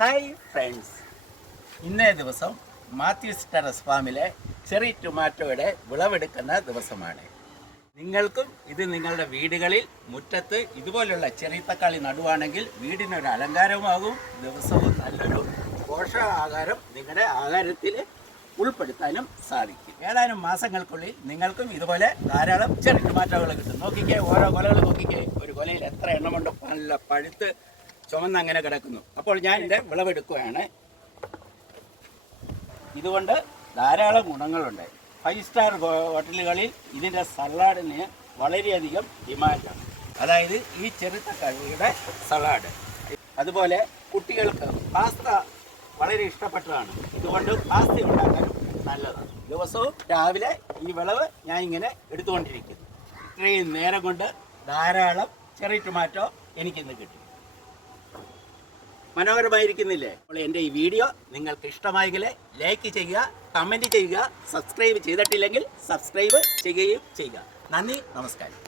Hi friends, ഇന്നേ ദിവസം Mathews terrace ഫാമിലെ ചെറി ടൊമാറ്റോയുടെ വിളവെടുക്കുന്ന ദിവസമാണ്. നിങ്ങൾക്കും ഇത് നിങ്ങളുടെ വീടുകളിൽ മുറ്റത്ത് ഇതുപോലുള്ള ചെറിയ തക്കാളി നടുവാണെങ്കിൽ വീടിനൊരു അലങ്കാരമാകും. ദിവസവും നല്ലൊരു പോഷകാഹാരം നിങ്ങളുടെ ആഹാരത്തിൽ ഉൾപ്പെടുത്താനും സാധിക്കും. ഏതാനും മാസങ്ങൾക്കുള്ളിൽ നിങ്ങൾക്കും ഇതുപോലെ ധാരാളം ചെറിയ ടൊമാറ്റോകൾ കിട്ടും. നോക്കിക്കേ, ഓരോ കൊലകൾ നോക്കിക്കേ, ഒരു കൊലയിൽ എത്ര എണ്ണമുണ്ട്, നല്ല പഴുത്ത് ചുമന്ന് അങ്ങനെ കിടക്കുന്നു. അപ്പോൾ ഞാൻ ഇതിൻ്റെ വിളവെടുക്കുകയാണ്. ഇതുകൊണ്ട് ധാരാളം ഗുണങ്ങളുണ്ട്. 5 സ്റ്റാർ ഹോട്ടലുകളിൽ ഇതിൻ്റെ സലാഡിന് വളരെയധികം ഡിമാൻഡാണ്. അതായത് ഈ ചെറുതക്കാളിയുടെ സലാഡ്. അതുപോലെ കുട്ടികൾക്ക് പാസ്ത വളരെ ഇഷ്ടപ്പെട്ടതാണ്. ഇതുകൊണ്ട് പാസ്ത ഉണ്ടാക്കാനും നല്ലതാണ്. ദിവസവും രാവിലെ ഈ വിളവ് ഞാൻ ഇങ്ങനെ എടുത്തുകൊണ്ടിരിക്കുന്നു. ഇത്രയും നേരം കൊണ്ട് ധാരാളം ചെറിയ ടൊമാറ്റോ എനിക്കിന്ന് കിട്ടി. മനോഹരമായിരിക്കുന്നില്ലേ? അപ്പോൾ എൻ്റെ ഈ വീഡിയോ നിങ്ങൾക്ക് ഇഷ്ടമായെങ്കിൽ ലൈക്ക് ചെയ്യുക, കമൻറ്റ് ചെയ്യുക, സബ്സ്ക്രൈബ് ചെയ്തിട്ടില്ലെങ്കിൽ സബ്സ്ക്രൈബ് ചെയ്യുകയും ചെയ്യുക. നന്ദി, നമസ്കാരം.